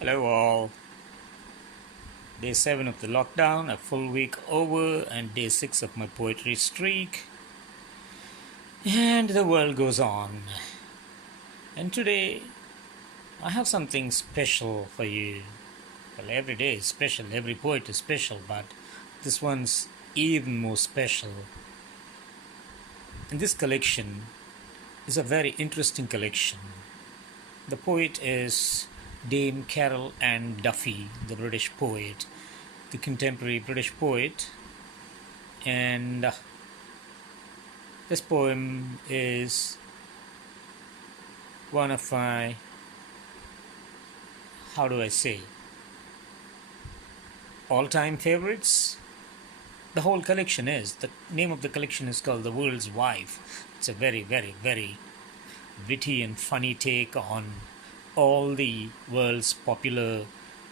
Hello, all. Day 7 of the lockdown, a full week over, and day 6 of my poetry streak. And the world goes on. And today, I have something special for you. Well, every day is special, every poet is special, but this one's even more special. And this collection is a very interesting collection. The poet is Dame Carol Ann Duffy, the British poet, the contemporary British poet. And this poem is one of my, how do I say, all-time favorites. The whole collection is. The name of the collection is called The World's Wife. It's a very, very, very witty and funny take on all the world's popular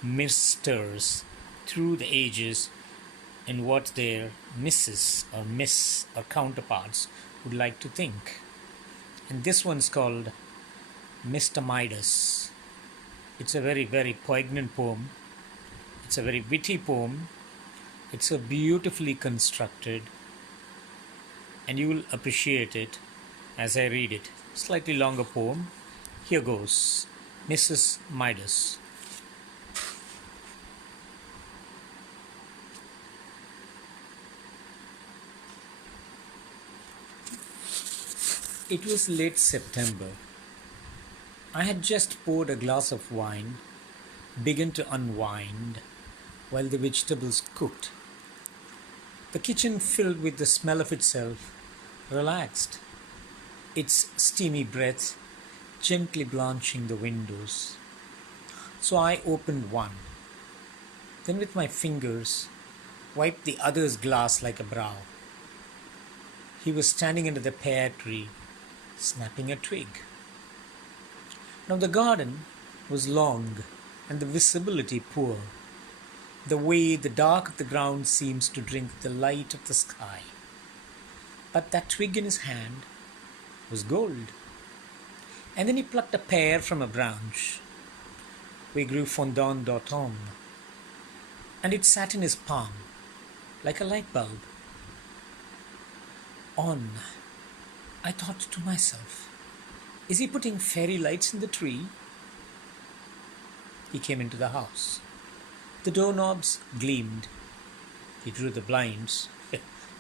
misters through the ages and what their misses or miss or counterparts would like to think. And this one's called Mr. Midas. It's a very, very poignant poem. It's a very witty poem. It's so beautifully constructed, and you will appreciate it as I read it. Slightly longer poem. Here goes. Mrs. Midas. It was late September. I had just poured a glass of wine, begun to unwind, while the vegetables cooked. The kitchen, filled with the smell of itself, relaxed, its steamy breath gently blanching the windows. So I opened one, then with my fingers wiped the other's glass like a brow. He was standing under the pear tree, snapping a twig. Now the garden was long and the visibility poor, the way the dark of the ground seems to drink the light of the sky. But that twig in his hand was gold. And then he plucked a pear from a branch. We grew fondant d'automne, and it sat in his palm like a light bulb. On, I thought to myself, is he putting fairy lights in the tree? He came into the house. The doorknobs gleamed. He drew the blinds.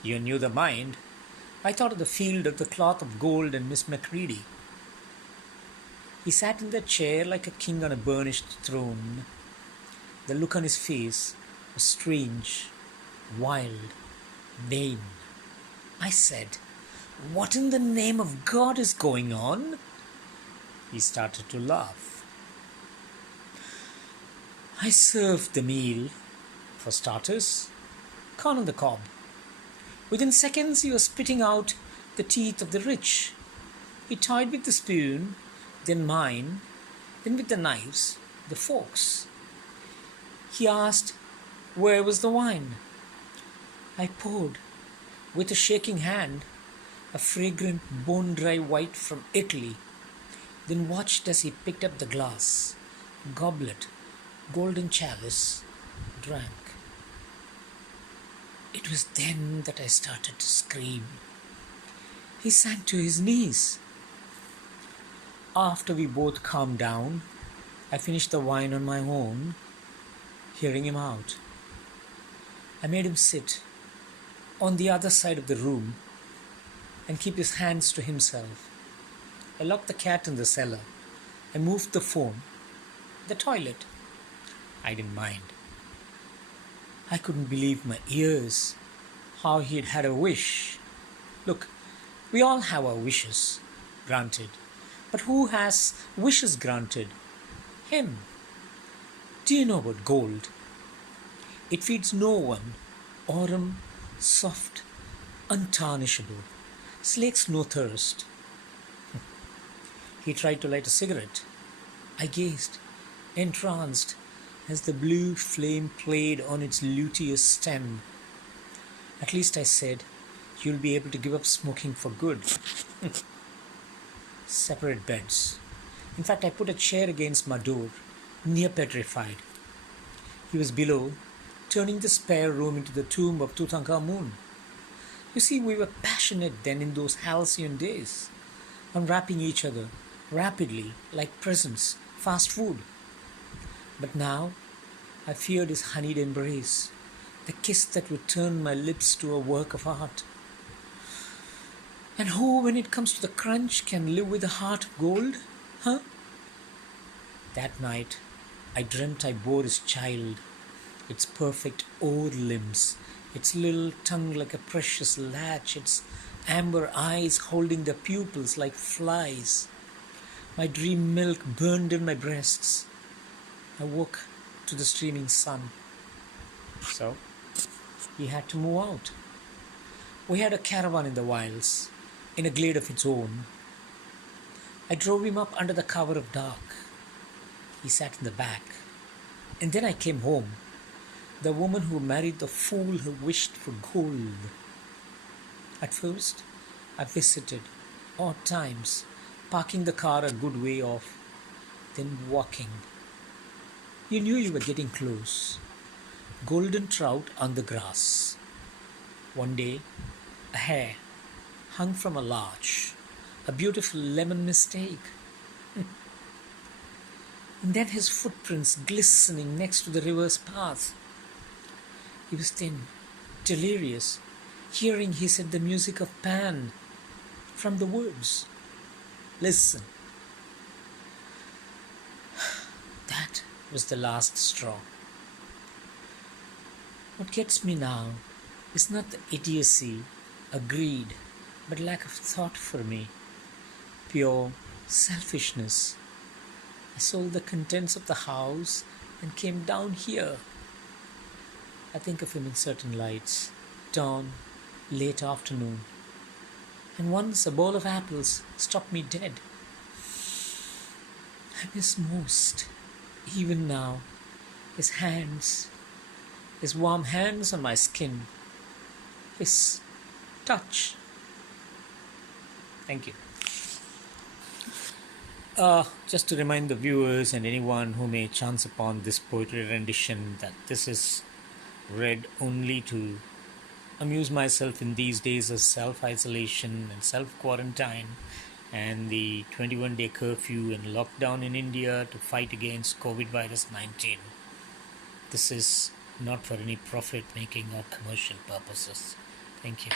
You knew the mind. I thought of the field of the cloth of gold and Miss Macready. He sat in the chair like a king on a burnished throne. The look on his face was strange, wild, vain. I said, "What in the name of God is going on?" He started to laugh. I served the meal. For starters, corn on the cob. Within seconds he was spitting out the teeth of the rich. He toyed with the spoon, then mine, then with the knives, the forks. He asked, where was the wine? I poured, with a shaking hand, a fragrant bone-dry white from Italy, then watched as he picked up the glass, goblet, golden chalice, drank. It was then that I started to scream. He sank to his knees. After we both calmed down, I finished the wine on my own, hearing him out. I made him sit on the other side of the room and keep his hands to himself. I locked the cat in the cellar. I moved the phone, the toilet. I didn't mind. I couldn't believe my ears, how he'd had a wish. Look, we all have our wishes, granted. But who has wishes granted? Him. Do you know about gold? It feeds no one. Autumn, soft, untarnishable, slakes no thirst. He tried to light a cigarette. I gazed, entranced, as the blue flame played on its luteous stem. At least, I said, you'll be able to give up smoking for good. Separate beds. In fact, I put a chair against my door, near petrified. He was below, turning the spare room into the tomb of Tutankhamun. You see, we were passionate then in those halcyon days, unwrapping each other rapidly like presents, fast food. But now I feared his honeyed embrace, the kiss that would turn my lips to a work of art. And who, when it comes to the crunch, can live with a heart of gold? Huh? That night, I dreamt I bore his child, its perfect old limbs, its little tongue like a precious latch, its amber eyes holding their pupils like flies. My dream milk burned in my breasts. I woke to the streaming sun. So, he had to move out. We had a caravan in the wilds, in a glade of its own. I drove him up under the cover of dark. He sat in the back. And then I came home, the woman who married the fool who wished for gold. At first, I visited, odd times, parking the car a good way off, then walking. You knew you were getting close. Golden trout on the grass. One day, a hare hung from a larch, a beautiful lemon mistake. And then his footprints glistening next to the river's path. He was then delirious, hearing, he said, the music of Pan from the woods. Listen. That was the last straw. What gets me now is not the idiocy, or greed, but lack of thought for me. Pure selfishness. I sold the contents of the house and came down here. I think of him in certain lights, dawn, late afternoon. And once a bowl of apples stopped me dead. I miss most, even now, his hands, his warm hands on my skin, his touch. Thank you. Just to remind the viewers and anyone who may chance upon this poetry rendition that this is read only to amuse myself in these days of self-isolation and self-quarantine and the 21-day curfew and lockdown in India to fight against COVID-19. This is not for any profit-making or commercial purposes. Thank you.